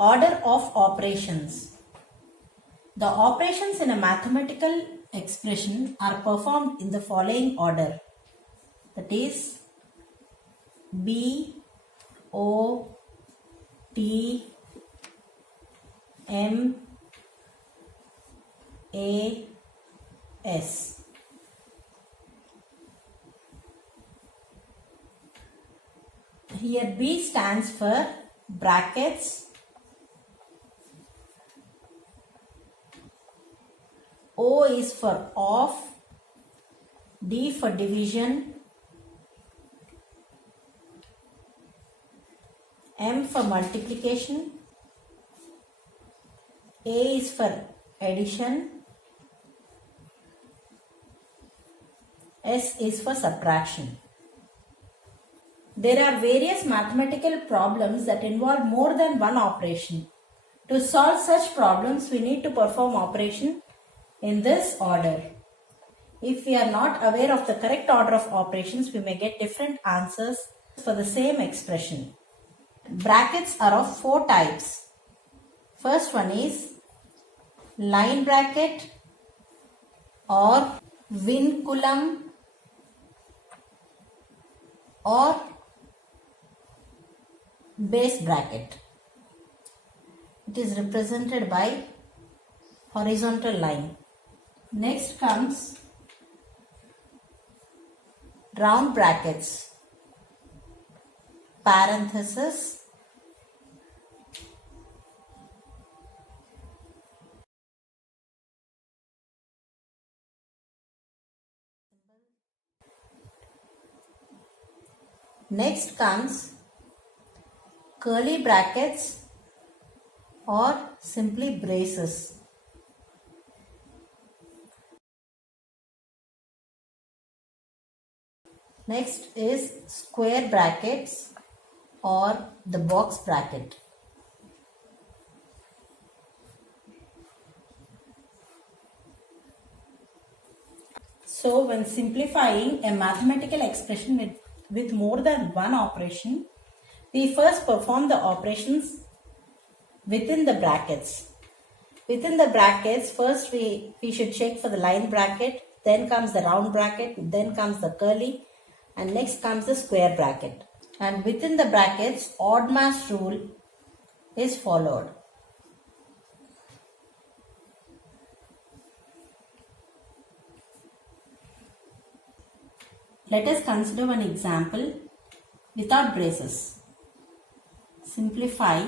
Order of operations. The operations in a mathematical expression are performed in the following order. That is B, O, T, M, A, S. Here B stands for brackets, O is for of, D for division, M for multiplication, A is for addition, S is for subtraction. There are various mathematical problems that involve more than one operation. To solve such problems, we need to perform operation in this order. If we are not aware of the correct order of operations, we may get different answers for the same expression. Brackets are of four types. First one is line bracket or vinculum or base bracket. It is represented by horizontal line. Next comes round brackets, parenthesis, next comes curly brackets or simply braces. Next is square brackets or the box bracket. So when simplifying a mathematical expression with more than one operation, we first perform the operations within the brackets. Within the brackets, first we should check for the line bracket, then comes the round bracket, then comes the curly, and next comes the square bracket. And within the brackets, odd mass rule is followed. Let us consider one example without braces. Simplify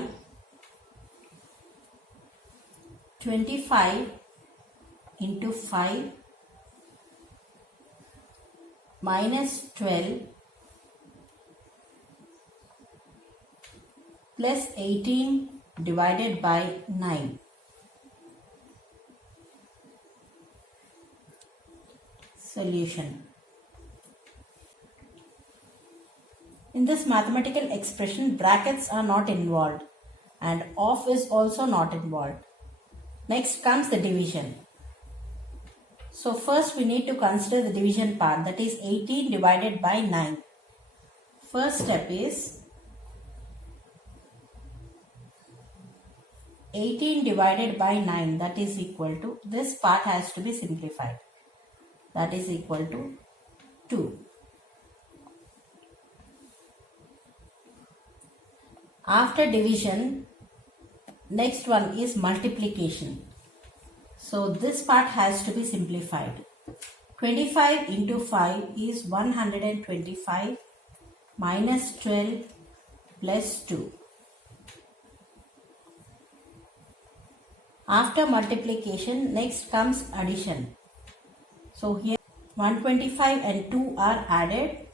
25 into 5 minus 12 plus 18 divided by 9. Solution. In this mathematical expression, brackets are not involved and off is also not involved. Next comes the division. So first we need to consider the division part, that is 18 divided by 9. First step is 18 divided by 9, that is equal to, this part has to be simplified, that is equal to 2. After division, next one is multiplication. So this part has to be simplified. 25 into 5 is 125 minus 12 plus 2. After multiplication, next comes addition. So here 125 and 2 are added.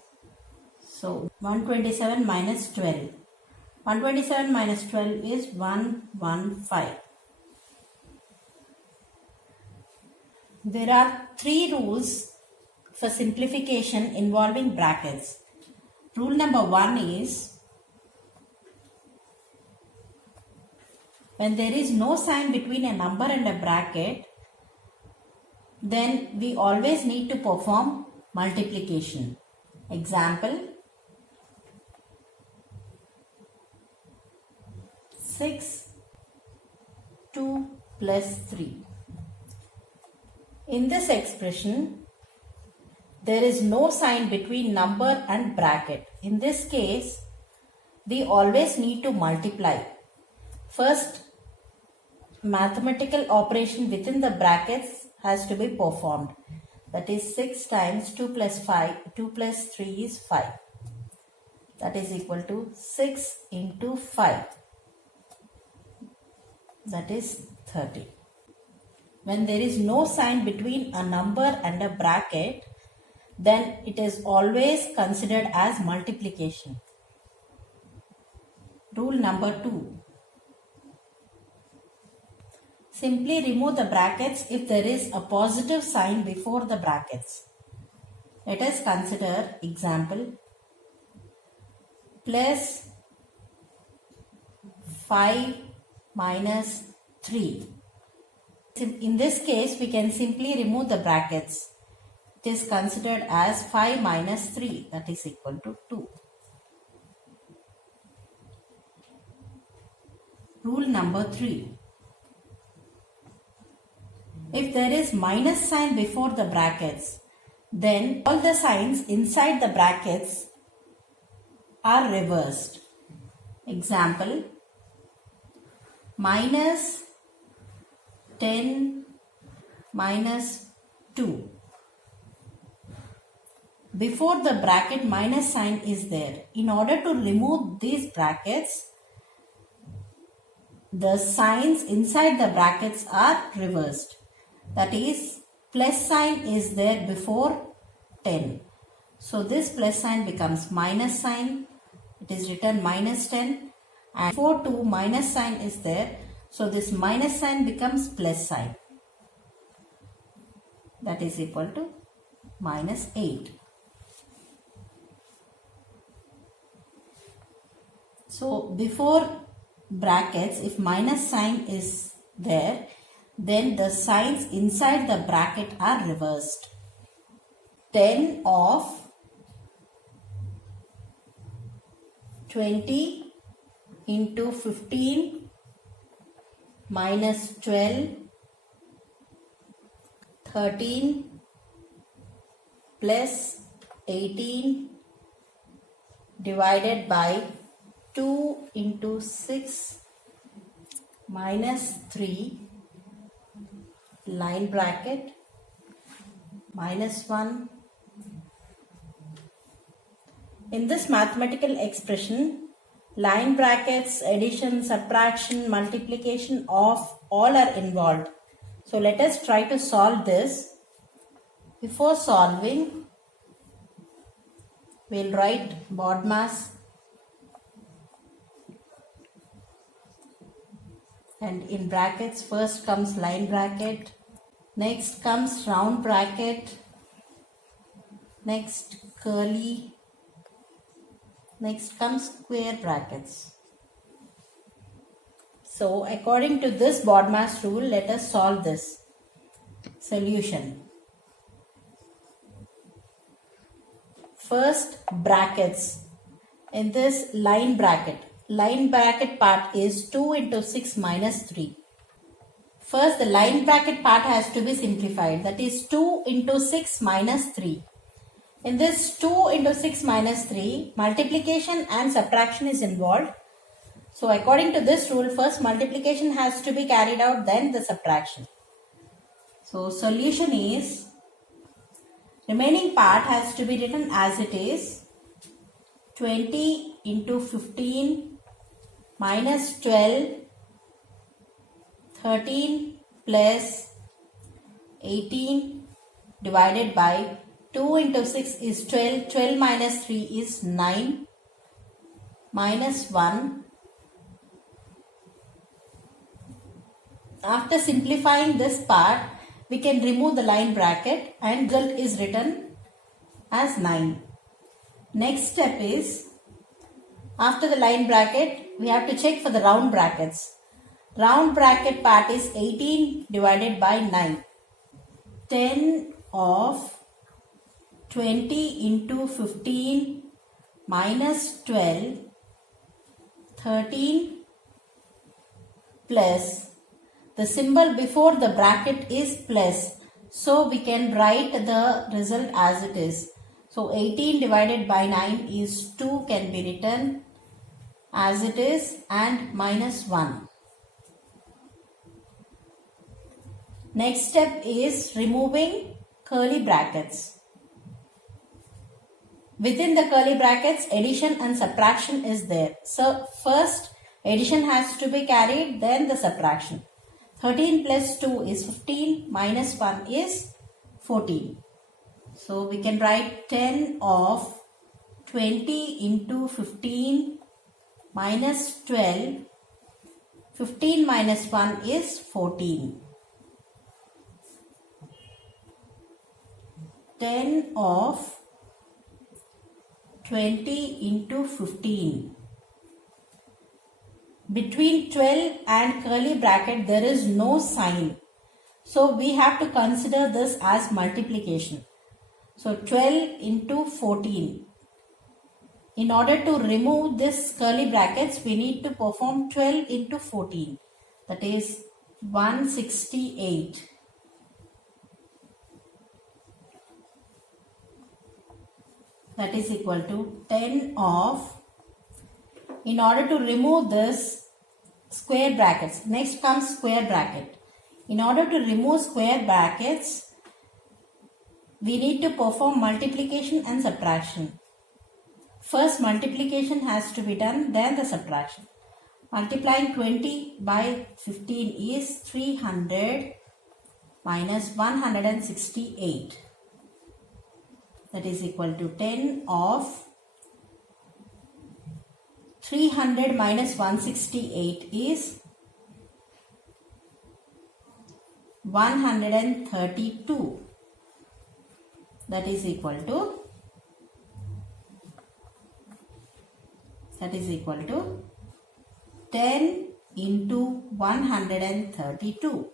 So 127 minus 12. 127 minus 12 is 115. There are 3 rules for simplification involving brackets. Rule number 1 is when there is no sign between a number and a bracket, then we always need to perform multiplication. Example, 6 2 plus 3. In this expression, there is no sign between number and bracket. In this case, we always need to multiply. First, mathematical operation within the brackets has to be performed. That is 6 times 2 plus 5, 2 plus 3 is 5. That is equal to 6 into 5. That is 30. When there is no sign between a number and a bracket, then it is always considered as multiplication. Rule number 2. Simply remove the brackets if there is a positive sign before the brackets. Let us consider example plus 5 minus 3. In this case, we can simply remove the brackets. It is considered as 5 minus 3, that is equal to 2. Rule number 3. If there is minus sign before the brackets, then all the signs inside the brackets are reversed. Example, minus 10 minus 2. Before the bracket minus sign is there. In order to remove these brackets, the signs inside the brackets are reversed. That is, plus sign is there before 10. So this plus sign becomes minus sign. It is written minus 10. And before 2 minus sign is there. So this minus sign becomes plus sign. That is equal to minus 8. So before brackets, if minus sign is there, then the signs inside the bracket are reversed. 10 of 20 into 15 minus 12, 13 plus 18 divided by 2 into 6 minus 3 line bracket minus 1. In this mathematical expression, line brackets, addition, subtraction, multiplication of all are involved. So let us try to solve this. Before solving, we will write BODMAS and in brackets first comes line bracket, next comes round bracket, next curly, next comes square brackets. So according to this BODMAS rule, let us solve this. Solution. First, brackets. In this line bracket part is 2 into 6 minus 3. First, the line bracket part has to be simplified. That is 2 into 6 minus 3. In this 2 into 6 minus 3, multiplication and subtraction is involved. So according to this rule, first multiplication has to be carried out, then the subtraction. So solution is, remaining part has to be written as it is, 20 into 15 minus 12, 13 plus 18 divided by 2 into 6 is 12, 12 minus 3 is 9, minus 1. After simplifying this part, we can remove the line bracket and result is written as 9. Next step is, after the line bracket, we have to check for the round brackets. Round bracket part is 18 divided by 9. 10 of 20 into 15 minus 12, 13 plus, the symbol before the bracket is plus. So we can write the result as it is. So 18 divided by 9 is 2 can be written as it is and minus 1. Next step is removing curly brackets. Within the curly brackets, addition and subtraction is there. So first addition has to be carried, then the subtraction. 13 plus 2 is 15, minus 1 is 14. So we can write 10 of 20 into 15 minus 12. 15 minus 1 is 14. 10 of 20 into 15. Between 12 and curly bracket there is no sign. So we have to consider this as multiplication. So 12 into 14. In order to remove this curly brackets, we need to perform 12 into 14. That is 168. That is equal to 10 of. In order to remove this square brackets, next comes square bracket. In order to remove square brackets, we need to perform multiplication and subtraction. First multiplication has to be done, then the subtraction. Multiplying 20 by 15 is 300 minus 168. That is equal to 10 of 300 minus 168 is 132. That is equal to 10 into 132.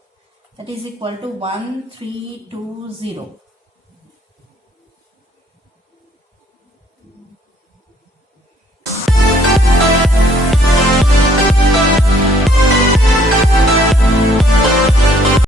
That is equal to 1320.